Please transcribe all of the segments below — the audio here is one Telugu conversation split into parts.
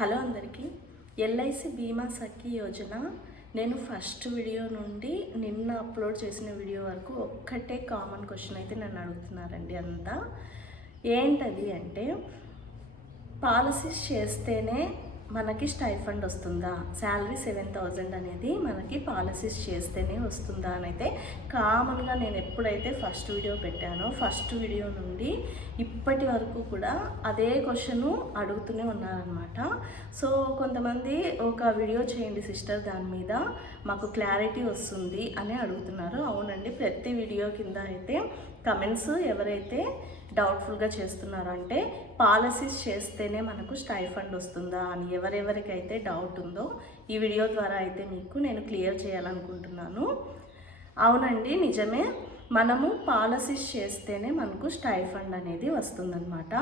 హలో అందరికీ. ఎల్ఐసి బీమా సఖీ యోజన. నేను ఫస్ట్ వీడియో నుండి నిన్న అప్లోడ్ చేసిన వీడియో వరకు ఒక్కటే కామన్ క్వశ్చన్ అయితే నన్ను అడుగుతున్నారండి అంతా. ఏంటది అంటే పాలసీస్ చేస్తేనే మనకి స్టైఫండ్ వస్తుందా? శాలరీ సెవెన్ థౌజండ్ అనేది మనకి పాలసీస్ చేస్తేనే వస్తుందా అని అయితే కామన్గా నేను ఎప్పుడైతే ఫస్ట్ వీడియో పెట్టానో ఫస్ట్ వీడియో నుండి ఇప్పటి వరకు కూడా అదే క్వశ్చన్ అడుగుతూనే ఉన్నారనమాట. సో కొంతమంది ఒక వీడియో చేయండి సిస్టర్ దాని మీద మాకు క్లారిటీ వస్తుంది అని అడుగుతున్నారు. అవునండి ప్రతి వీడియో కింద అయితే కమెంట్స్ ఎవరైతే డౌట్ఫుల్గా చేస్తున్నారో అంటే పాలసీస్ చేస్తేనే మనకు స్టైఫండ్ వస్తుందా అని ఎవరెవరికైతే డౌట్ ఉందో ఈ వీడియో ద్వారా అయితే మీకు నేను క్లియర్ చేయాలనుకుంటున్నాను. అవునండి నిజమే. మనము పాలసీస్ చేస్తేనే మనకు స్టైఫండ్ అనేది వస్తుందన్నమాట.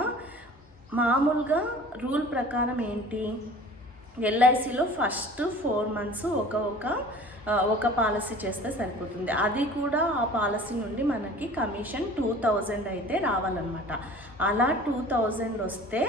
మామూలుగా రూల్ ప్రకారం ఏంటి? ఎల్ఐసిలో ఫస్ట్ ఫోర్ మంత్స్ ఒక ఒక ఒక పాలసీ చేస్తే సరిపోతుంది. అది కూడా ఆ పాలసీ నుండి మనకి కమిషన్ టూ థౌజండ్ అయితే రావాలన్నమాట. అలా టూ థౌజండ్ వస్తే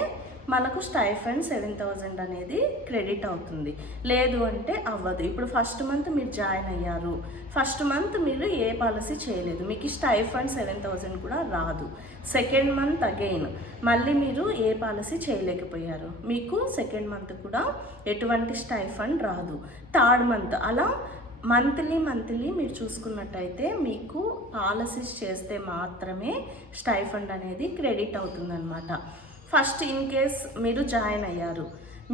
మనకు స్టైఫండ్ సెవెన్ థౌజండ్ అనేది క్రెడిట్ అవుతుంది. లేదు అంటే అవ్వదు. ఇప్పుడు ఫస్ట్ మంత్ మీరు జాయిన్ అయ్యారు. ఫస్ట్ మంత్ మీరు ఏ పాలసీ చేయలేదు. మీకు స్టైఫండ్ సెవెన్ థౌజండ్ కూడా రాదు. Second month again. మళ్ళీ మీరు ఏ పాలసీ చేయలేకపోయారు. మీకు సెకండ్ మంత్ కూడా ఎటువంటి స్టైఫండ్ రాదు. Third month. అలా మంత్లీ మంత్లీ మీరు చూసుకున్నట్టయితే మీకు పాలసీస్ చేస్తే మాత్రమే స్టైఫండ్ అనేది క్రెడిట్ అవుతుందన్నమాట. ఫస్ట్ ఇన్ కేస్ మీరు జాయిన్ అయ్యారు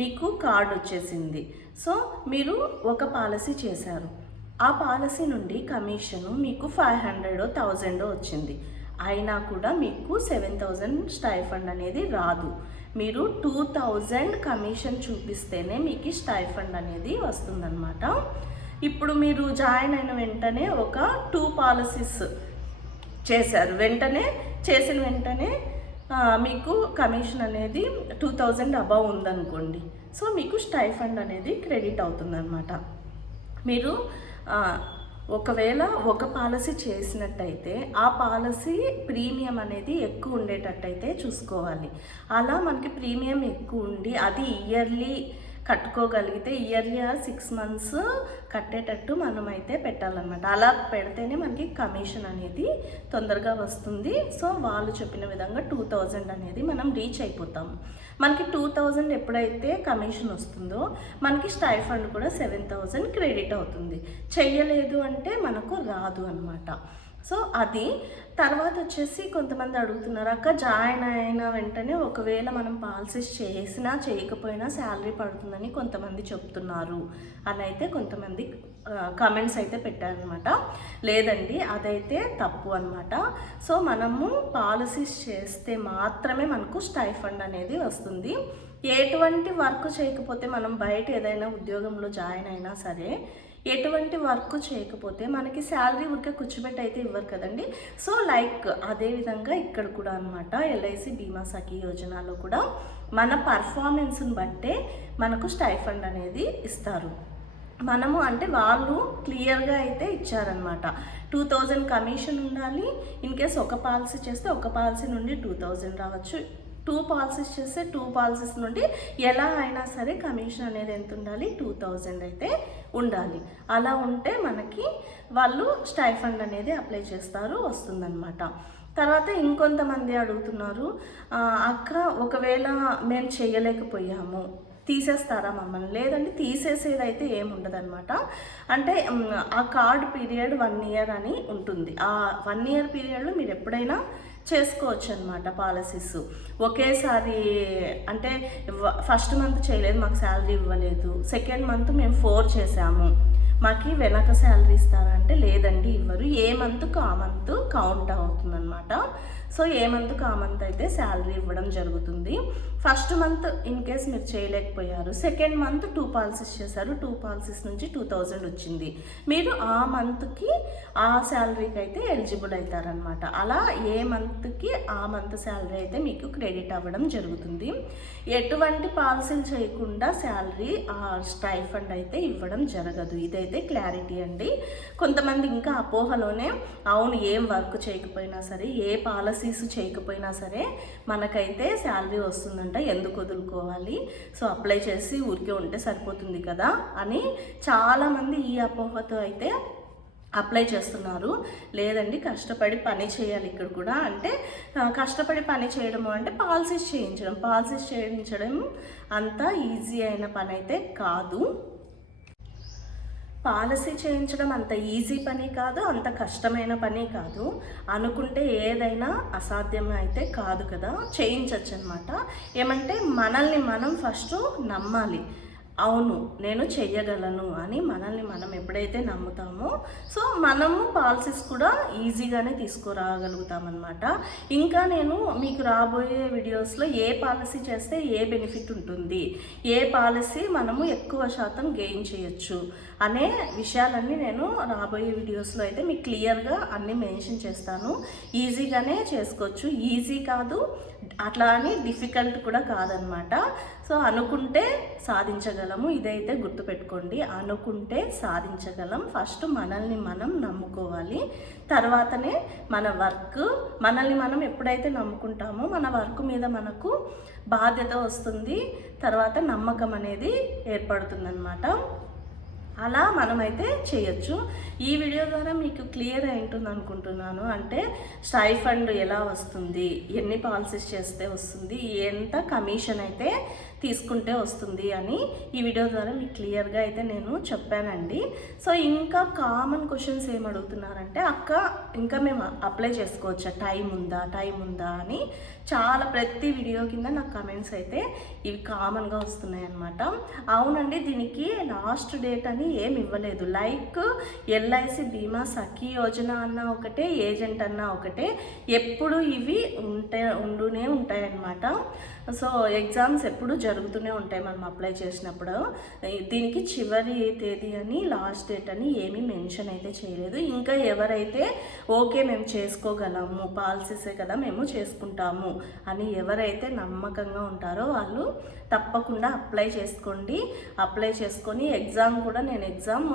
మీకు కార్డ్ వచ్చేసింది. సో మీరు ఒక పాలసీ చేశారు. ఆ పాలసీ నుండి కమిషను మీకు ఫైవ్ హండ్రెడ్ థౌజండ్ వచ్చింది. అయినా కూడా మీకు సెవెన్ థౌజండ్ స్టైఫండ్ అనేది రాదు. మీరు టూ థౌజండ్ కమిషన్ చూపిస్తేనే మీకు స్టైఫండ్ అనేది వస్తుందన్నమాట. ఇప్పుడు మీరు జాయిన్ అయిన వెంటనే ఒక టూ పాలసీస్ చేశారు. వెంటనే చేసిన వెంటనే మీకు కమిషన్ అనేది టూ థౌజండ్ అబవ్ ఉందనుకోండి. సో మీకు స్టైఫండ్ అనేది క్రెడిట్ అవుతుందన్నమాట. మీరు ఒకవేళ ఒక పాలసీ చేసినట్టయితే ఆ పాలసీ ప్రీమియం అనేది ఎక్కువ ఉండేటట్టయితే చూసుకోవాలి. అలా మనకి ప్రీమియం ఎక్కువ ఉండి అది ఇయర్లీ కట్టుకోగలిగితే ఇయర్లీ సిక్స్ మంత్స్ కట్టేటట్టు మనం అయితే పెట్టాలన్నమాట. అలా పెడితేనే మనకి కమిషన్ అనేది తొందరగా వస్తుంది. సో వాళ్ళు చెప్పిన విధంగా టూ థౌజండ్ అనేది మనం రీచ్ అయిపోతాం. మనకి టూ థౌజండ్ ఎప్పుడైతే కమిషన్ వస్తుందో మనకి స్టైఫండ్ కూడా సెవెన్ థౌజండ్ క్రెడిట్ అవుతుంది. చెయ్యలేదు అంటే మనకు రాదు అనమాట సో అది తర్వాత వచ్చేసి కొంతమంది అడుగుతున్నారు అక్క జాయిన్ అయిన వెంటనే ఒకవేళ మనం పాలసీస్ చేసినా చేయకపోయినా శాలరీ పడుతుందని కొంతమంది చెప్తున్నారు. అని అయితే కొంతమంది కమెంట్స్ అయితే పెట్టారనమాట. లేదండి అదైతే తప్పు అనమాట సో మనము పాలసీస్ చేస్తే మాత్రమే మనకు స్టైఫండ్ అనేది వస్తుంది. ఎటువంటి వర్క్ చేయకపోతే మనం బయట ఏదైనా ఉద్యోగంలో జాయిన్ అయినా సరే ఎటువంటి వర్క్ చేయకపోతే మనకి శాలరీ ఊరికే కూర్చోబెట్టి అయితే ఇవ్వరు కదండి. సో లైక్ అదే విధంగా ఇక్కడ కూడా అనమాట ఎల్ఐసి బీమా సఖీ యోజనలో కూడా మన పర్ఫార్మెన్స్ని బట్టే మనకు స్టైఫండ్ అనేది ఇస్తారు. మనము అంటే వాళ్ళు క్లియర్గా అయితే ఇచ్చారనమాట టూ థౌజండ్ కమిషన్ ఉండాలి. ఇన్ కేస్ ఒక పాలసీ చేస్తే ఒక పాలసీ నుండి టూ థౌజండ్ రావచ్చు. టూ పాలసీస్ చేస్తే టూ పాలసీస్ నుండి ఎలా అయినా సరే కమిషన్ అనేది ఎంత ఉండాలి? టూ థౌజండ్ అయితే ఉండాలి. అలా ఉంటే మనకి వాళ్ళు స్టైఫండ్ అనేది అప్లై చేస్తారు వస్తుందన్నమాట. తర్వాత ఇంకొంతమంది అడుగుతున్నారు అక్క ఒకవేళ మేము చేయలేకపోయాము తీసేస్తారా మమ్మల్ని? లేదండి తీసేసేది అయితే ఏముండదనమాట అంటే ఆ కార్డ్ పీరియడ్ వన్ ఇయర్ అని ఉంటుంది. ఆ వన్ ఇయర్ పీరియడ్లో మీరు ఎప్పుడైనా చేసుకోవచ్చు అనమాట పాలసీస్ ఒకేసారి అంటే ఫస్ట్ మంత్ చేయలేదు మాకు శాలరీ ఇవ్వలేదు. సెకండ్ మంత్ మేము ఫోర్ చేసాము మాకు వెనక శాలరీ ఇస్తారా అంటే లేదండి ఇవ్వరు. ఏ మంత్కు ఆ మంత్ కౌంట్ అవుతుందన్నమాట. సో ఏ మంత్కు ఆ మంత్ అయితే శాలరీ ఇవ్వడం జరుగుతుంది. ఫస్ట్ మంత్ ఇన్ కేస్ మీరు చేయలేకపోయారు సెకండ్ మంత్ టూ పాలసీస్ చేశారు టూ పాలసీస్ నుంచి టూ థౌజండ్ వచ్చింది. మీరు ఆ మంత్కి ఆ శాలరీకి అయితే ఎలిజిబుల్ అవుతారనమాట అలా ఏ మంత్కి ఆ మంత్ శాలరీ అయితే మీకు క్రెడిట్ అవ్వడం జరుగుతుంది. ఎటువంటి పాలసీలు చేయకుండా శాలరీ ఆ స్టైఫండ్ అయితే ఇవ్వడం జరగదు. ఇదైతే క్లారిటీ అండి. కొంతమంది ఇంకా అపోహలోనే అవును ఏం వర్క్ చేయకపోయినా సరే ఏ పాలసీ పాలసీస్ చేయకపోయినా సరే మనకైతే శాలరీ వస్తుందంట. ఎందుకు వదులుకోవాలి? సో అప్లై చేసి ఊరికే ఉంటే సరిపోతుంది కదా అని చాలామంది ఈ అపోహతో అయితే అప్లై చేస్తున్నారు. లేదండి కష్టపడి పని చేయాలి ఇక్కడ కూడా. అంటే కష్టపడి పని చేయడము అంటే పాలసీస్ చేయించడం. పాలసీస్ చేయించడం అంత ఈజీ అయిన పని అయితే కాదు. పాలసీ చేయించడం అంత ఈజీ పని కాదు అంత కష్టమైన పని కాదు. అనుకుంటే ఏదైనా అసాధ్యం అయితే కాదు కదా. చేయించవచ్చు అనమాట ఏమంటే మనల్ని మనం ఫస్ట్ నమ్మాలి. అవును నేను చెయ్యగలను అని మనల్ని మనం ఎప్పుడైతే నమ్ముతామో సో మనము పాలసీస్ కూడా ఈజీగానే తీసుకురాగలుగుతామన్నమాట. ఇంకా నేను మీకు రాబోయే వీడియోస్లో ఏ పాలసీ చేస్తే ఏ బెనిఫిట్ ఉంటుంది ఏ పాలసీ మనము ఎక్కువ శాతం గెయిన్ చేయొచ్చు అనే విషయాలన్నీ నేను రాబోయే వీడియోస్లో అయితే మీకు క్లియర్గా అన్నీ మెన్షన్ చేస్తాను. ఈజీగానే చేసుకోవచ్చు ఈజీ కాదు అట్లా అని డిఫికల్ట్ కూడా కాదనమాట సో అనుకుంటే సాధించగలము ఇదైతే గుర్తుపెట్టుకోండి. అనుకుంటే సాధించగలం. ఫస్ట్ మనల్ని మనం నమ్ముకోవాలి. తర్వాతనే మన వర్క్ మనల్ని మనం ఎప్పుడైతే నమ్ముకుంటామో మన వర్క్ మీద మనకు బాధ్యత వస్తుంది. తర్వాత నమ్మకం అనేది ఏర్పడుతుందన్నమాట. అలా మనమైతే చేయొచ్చు. ఈ వీడియో ద్వారా మీకు క్లియర్ అయి ఉంటుంది అనుకుంటున్నాను. అంటే స్టైఫండ్ ఎలా వస్తుంది? ఎన్ని పాలసీస్ చేస్తే వస్తుంది? ఎంత కమిషన్ అయితే తీసుకుంటే వస్తుంది అని ఈ వీడియో ద్వారా మీకు క్లియర్గా అయితే నేను చెప్పానండి. సో ఇంకా కామన్ క్వశ్చన్స్ ఏం అడుగుతున్నారంటే అక్క ఇంకా మేము అప్లై చేసుకోవచ్చా? టైం ఉందా? టైం ఉందా? అని చాలా ప్రతి వీడియో కింద నాకు కమెంట్స్ అయితే ఇవి కామన్గా వస్తున్నాయి అనమాట అవునండి దీనికి లాస్ట్ డేట్ అని ఏమి ఇవ్వలేదు. లైక్ ఎల్ఐసి బీమా సఖీ యోజన అన్న ఒకటే ఏజెంట్ అన్న ఒకటే ఎప్పుడు ఇవి ఉంటే ఉండునే ఉంటాయన్నమాట. సో ఎగ్జామ్స్ ఎప్పుడు జరుగుతూనే ఉంటాయి మనం అప్లై చేసినప్పుడు. దీనికి చివరి తేదీ అని లాస్ట్ డేట్ అని ఏమీ మెన్షన్ అయితే చేయలేదు. ఇంకా ఎవరైతే ఓకే మేము చేసుకోగలము పాలసీసే కదా మేము చేసుకుంటాము అని ఎవరైతే నమ్మకంగా ఉంటారో వాళ్ళు తప్పకుండా అప్లై చేసుకోండి. అప్లై చేసుకొని ఎగ్జామ్ కూడా నేను ఎగ్జామ్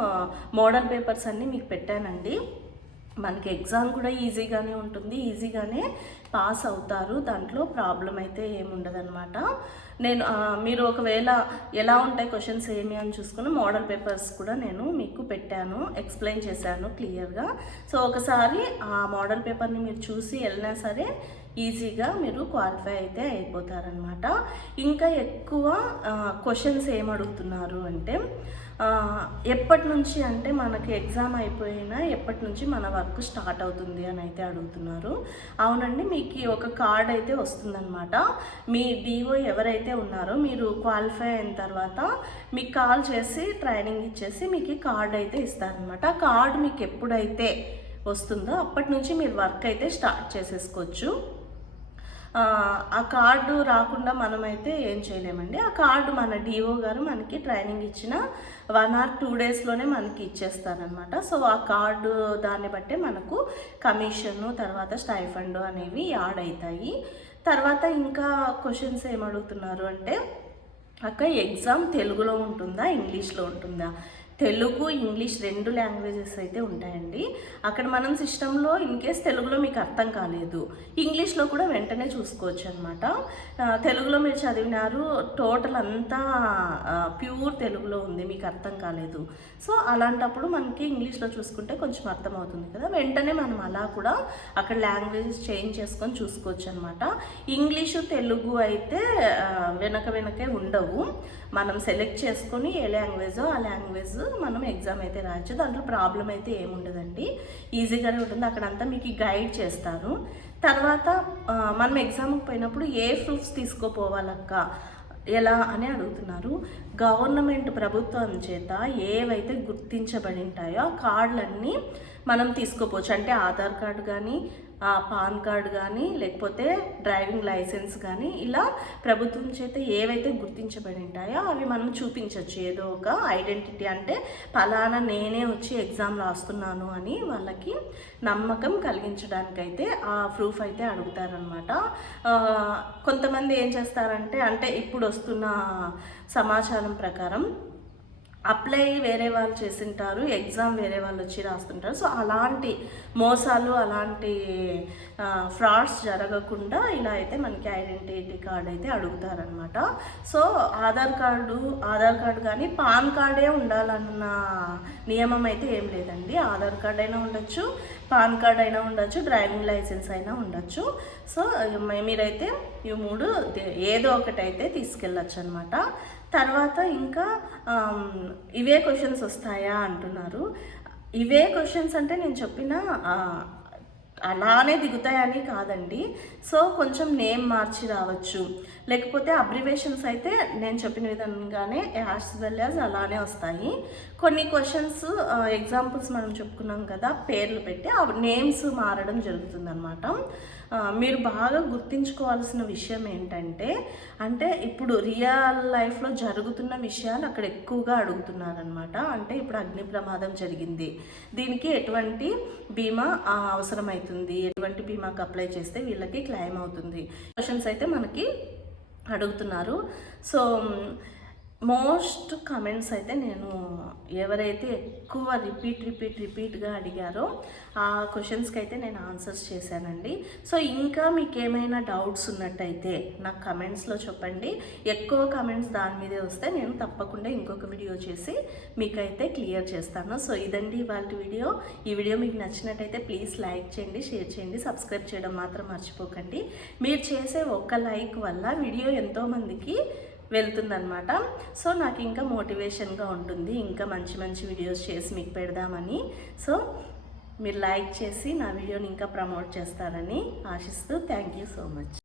మోడల్ పేపర్స్ అన్నీ మీకు పెట్టానండి. మనకి ఎగ్జామ్ కూడా ఈజీగానే ఉంటుంది. ఈజీగానే పాస్ అవుతారు. దాంట్లో ప్రాబ్లం అయితే ఏముండదన్నమాట. నేను మీరు ఒకవేళ ఎలా ఉంటాయి క్వశ్చన్స్ ఏమి అని చూసుకుని మోడల్ పేపర్స్ కూడా నేను మీకు పెట్టాను ఎక్స్ప్లెయిన్ చేశాను క్లియర్గా. సో ఒకసారి ఆ మోడల్ పేపర్ని మీరు చూసి వెళ్ళినా సరే ఈజీగా మీరు క్వాలిఫై అయితే అయిపోతారనమాట ఇంకా ఎక్కువ క్వశ్చన్స్ ఏం అడుగుతున్నారు అంటే ఎప్పటి నుంచి అంటే మనకి ఎగ్జామ్ అయిపోయినా ఎప్పటి నుంచి మన వర్క్ స్టార్ట్ అవుతుంది అని అయితే అడుగుతున్నారు. అవునండి మీకు ఒక కార్డ్ అయితే వస్తుందన్నమాట. మీ డిఓ ఎవరైతే ఉన్నారో మీరు క్వాలిఫై అయిన తర్వాత మీకు కాల్ చేసి ట్రైనింగ్ ఇచ్చేసి మీకు కార్డ్ అయితే ఇస్తారనమాట ఆ కార్డ్ మీకు ఎప్పుడైతే వస్తుందో అప్పటి నుంచి మీరు వర్క్ అయితే స్టార్ట్ చేసేసుకోవచ్చు. ఆ, కార్డు రాకుండా మనమైతే ఏం చేయలేమండి. ఆ కార్డు మన డిఓ గారు మనకి ట్రైనింగ్ ఇచ్చిన వన్ ఆర్ టూ డేస్లోనే మనకి ఇచ్చేస్తారనమాట సో ఆ కార్డు దాన్ని బట్టే మనకు కమిషను తర్వాత స్టైఫండ్ అనేవి యాడ్ అవుతాయి తర్వాత ఇంకా క్వశ్చన్స్ ఏం అడుగుతున్నారు అంటే అక్క ఎగ్జామ్ తెలుగులో ఉంటుందా ఇంగ్లీష్లో ఉంటుందా? తెలుగు ఇంగ్లీష్ రెండు లాంగ్వేజెస్ అయితే ఉంటాయండి. అక్కడ మనం సిస్టంలో ఇన్ కేస్ తెలుగులో మీకు అర్థం కాలేదు ఇంగ్లీష్లో కూడా వెంటనే చూసుకోవచ్చు అనమాట తెలుగులో మీరు చదివినారు టోటల్ అంతా ప్యూర్ తెలుగులో ఉంది మీకు అర్థం కాలేదు. సో అలాంటప్పుడు మనకి ఇంగ్లీష్లో చూసుకుంటే కొంచెం అర్థమవుతుంది కదా. వెంటనే మనం అలా కూడా అక్కడ లాంగ్వేజెస్ చేంజ్ చేసుకొని చూసుకోవచ్చు అనమాట ఇంగ్లీషు తెలుగు అయితే వెనక వెనకే ఉండవు. మనం సెలెక్ట్ చేసుకొని ఏ లాంగ్వేజో ఆ లాంగ్వేజ్ మనం ఎగ్జామ్ అయితే రాయొచ్చు. దాంట్లో ప్రాబ్లం అయితే ఏముండదండి. ఈజీగానే ఉంటుంది. అక్కడంతా మీకు గైడ్ చేస్తారు తర్వాత మనం ఎగ్జామ్కి పోయినప్పుడు ఏ ప్రూఫ్స్ తీసుకోపోవాలక్క? ఎలా అని అడుగుతున్నారు. గవర్నమెంట్ ప్రభుత్వం చేత ఏవైతే గుర్తించబడి ఉంటాయో ఆ కార్డులన్నీ మనం తీసుకోపోవచ్చు. అంటే ఆధార్ కార్డు కానీ పాన్ కార్డ్ కానీ లేకపోతే డ్రైవింగ్ లైసెన్స్ కానీ ఇలా ప్రభుత్వం చేత ఏవైతే గుర్తించబడి ఉంటాయో అవి మనం చూపించవచ్చు ఏదో ఒక ఐడెంటిటీ అంటే ఫలానా నేనే వచ్చి ఎగ్జామ్ రాస్తున్నాను అని వాళ్ళకి నమ్మకం కలిగించడానికైతే ఆ ప్రూఫ్ అయితే అడుగుతారనమాట కొంతమంది ఏం చేస్తారంటే అంటే ఇప్పుడు వస్తున్న సమాచారం ప్రకారం అప్లై వేరే వాళ్ళు చేసింటారు ఎగ్జామ్ వేరే వాళ్ళు వచ్చి రాస్తుంటారు. సో అలాంటి మోసాలు అలాంటి ఫ్రాడ్స్ జరగకుండా ఇలా అయితే మనకి ఐడెంటిటీ కార్డ్ అయితే అడుగుతారనమాట so Aadhaar card Aadhaar card కానీ పాన్ కార్డే ఉండాలన్న నియమం అయితే ఏం లేదండి. ఆధార్ కార్డ్ అయినా ఉండొచ్చు. పాన్ కార్డ్ అయినా ఉండొచ్చు డ్రైవింగ్ లైసెన్స్ అయినా ఉండొచ్చు. సో మీరైతే ఈ మూడు ఏదో ఒకటి అయితే తీసుకెళ్ళచ్చు అనమాట తర్వాత ఇంకా ఇవే క్వశ్చన్స్ వస్తాయా అంటున్నారు. ఇవే క్వశ్చన్స్ అంటే నేను చెప్పిన అలానే దిగుతాయని కాదండి. సో కొంచెం నేమ్ మార్చి రావచ్చు. లేకపోతే అబ్రివేషన్స్ అయితే నేను చెప్పిన విధంగానే యాజ్ వెల్ యాజ్ అలానే వస్తాయి. కొన్ని క్వశ్చన్స్ ఎగ్జాంపుల్స్ మనం చెప్పుకున్నాం కదా పేర్లు పెట్టి ఆ నేమ్స్ మారడం జరుగుతుందన్నమాట. మీరు బాగా గుర్తుంచుకోవాల్సిన విషయం ఏంటంటే అంటే ఇప్పుడు రియల్ లైఫ్లో జరుగుతున్న విషయాలు అక్కడ ఎక్కువగా అడుగుతున్నారనమాట అంటే ఇప్పుడు అగ్ని ప్రమాదం జరిగింది. దీనికి ఎటువంటి బీమా ఆ, అవుతుంది ఎటువంటి బీమాకి అప్లై చేస్తే వీళ్ళకి క్లెయిమ్ అవుతుంది. క్వశ్చన్స్ అయితే మనకి అడుగుతున్నారు. సో మోస్ట్ కమెంట్స్ అయితే నేను ఎవరైతే ఎక్కువ రిపీట్ రిపీట్ రిపీట్గా అడిగారో ఆ క్వశ్చన్స్కి అయితే నేను ఆన్సర్స్ చేశానండి. సో ఇంకా మీకు ఏమైనా డౌట్స్ ఉన్నట్టయితే నాకు కమెంట్స్లో చెప్పండి. ఎక్కువ కమెంట్స్ దాని మీదే వస్తే నేను తప్పకుండా ఇంకొక వీడియో చేసి మీకైతే క్లియర్ చేస్తాను. సో ఇదండి ఇవాళ వీడియో. ఈ వీడియో మీకు నచ్చినట్టయితే ప్లీజ్ లైక్ చేయండి షేర్ చేయండి సబ్స్క్రైబ్ చేయడం మాత్రం మర్చిపోకండి. మీరు చేసే ఒక్క లైక్ వల్ల వీడియో ఎంతోమందికి వెళ్తుందనమాట సో నాకు ఇంకా మోటివేషన్గా ఉంటుంది. ఇంకా మంచి మంచి వీడియోస్ చేసి మీకు పెడదామని. సో మీరు లైక్ చేసి నా వీడియోని ఇంకా ప్రమోట్ చేస్తారని ఆశిస్తూ థ్యాంక్ యూ సో మచ్.